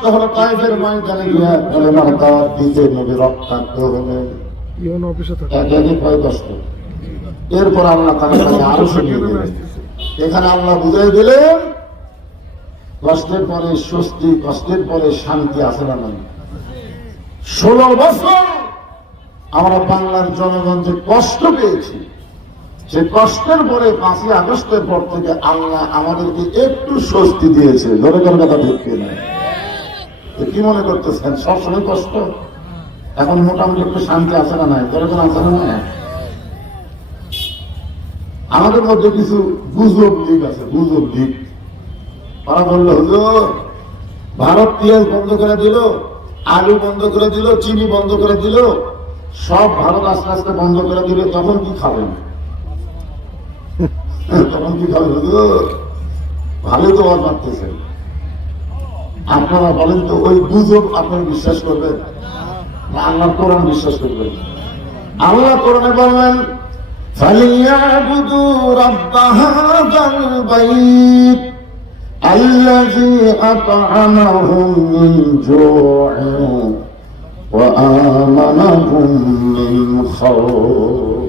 কষ্ট হলো তাইফের ময়দানে গিয়া কালেমার দাওয়াত দিতে, নবী রক্তাক্ত হলেন, এক ভয় কষ্ট। এরপর আল্লাহ তাআলা আরো শুনিয়ে দিলেন। এখানে আল্লাহ বুঝাই দিলেন কষ্টের পরে স্বস্তি, কষ্টের পরে শান্তি আছে না নাই। 16 বছর আমরা বাংলার জনগণ যে কষ্ট পেয়েছি, সে কষ্টের পরে 5ই আগস্টের পর থেকে আল্লাহ আমাদেরকে একটু স্বস্তি দিয়েছে। ধরে কোন কথা দেখতে নাই। কি মনে করতেছেন সবসময় কষ্ট? এখন মোটামুটি একটু শান্তি আছে না নাই? ধরে কোন আছে না নাই? আমাদের মধ্যে কিছু গুজব দিক আছে, গুজব দিক। ওরা বললো হুজুর ভারত পেঁয়াজ বন্ধ করে দিল, আলু বন্ধ করে দিল, চিনি বন্ধ করে দিল, সব ভারত আস্তে আস্তে বন্ধ করে দিল, তখন কি খাবেন? তখন কি খাবেন হুজুর? ভালো তো আর পারতেছেন। আপনারা বলেন তো ওই গুজব আপনারা বিশ্বাস করবেন না আল্লাহর কোরআন বিশ্বাস করবেন? আল্লাহ কোরআনে বললেন فَلْيَعْبُدُوا رَبَّ هَذَا الْبَيْتِ الَّذِي أَطْعَمَهُم مِّن جُوعٍ وَآمَنَهُم مِّنْ خَوْفٍ।